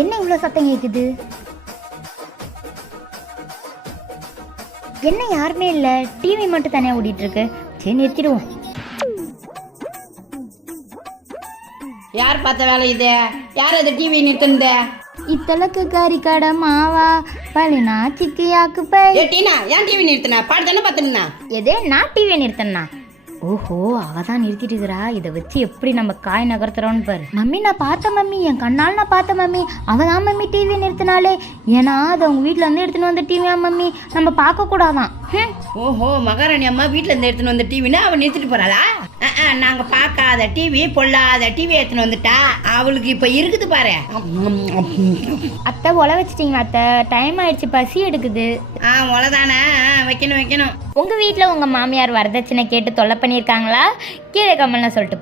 என்ன இவ்வளோ சத்தம் கேட்குது? என்ன யாருமே இல்லை, டிவி மட்டும் தனியாக ஓடிட்டு இருக்கு. சரி நிறுத்திடுவோம். யார் பார்த்த வேலை இது? யார் அது டிவி நிறுத்துனது? இத்தலக்கு கறி கடை மாவா பழினா சிக்கியாக்கு பை. ஏ டீனா, ஏன் டிவி நிறுத்தின? பாட்டு தானே பார்த்துனா? எதே நான் டிவியை நிறுத்தனா? ஓஹோ, அவ தான் நிறுத்திட்டு இருக்கிறா. இதை வச்சு எப்படி நம்ம காய் நகர்த்துறோன்னு பாரு. மம்மி நான் பார்த்த மம்மி, என் கண்ணால் நான் பார்த்த மம்மி. அவ தான் மம்மி டிவி நிறுத்தினாலே. ஏன்னா அது அவங்க வீட்டில் வந்து எடுத்துன்னு வந்த டிவியா மம்மி, நம்ம பார்க்க கூடாதான். ஓஹோ, மகாராணி அம்மா வீட்டில் இருந்து எடுத்துன்னு வந்த டிவினா அவன் நிறுத்திட்டு போறாளா? நாங்க பார்க்காத டிவி, பொல்லாத டிவி எடுத்துன்னு வந்துட்டா. அவளுக்கு இப்ப இருக்குது பாரு. அத்தை ஒலை வச்சிட்டீங்களா அத்தை? டைம் ஆயிடுச்சு, பசி எடுக்குது. ஒலைதானே, வைக்கணும் வைக்கணும். உங்க வீட்டில் உங்க மாமியார் வரதட்சணை கேட்டு தொல்லை பண்ணியிருக்காங்களா? கீழே கமெண்ட்ல சொல்லிட்டு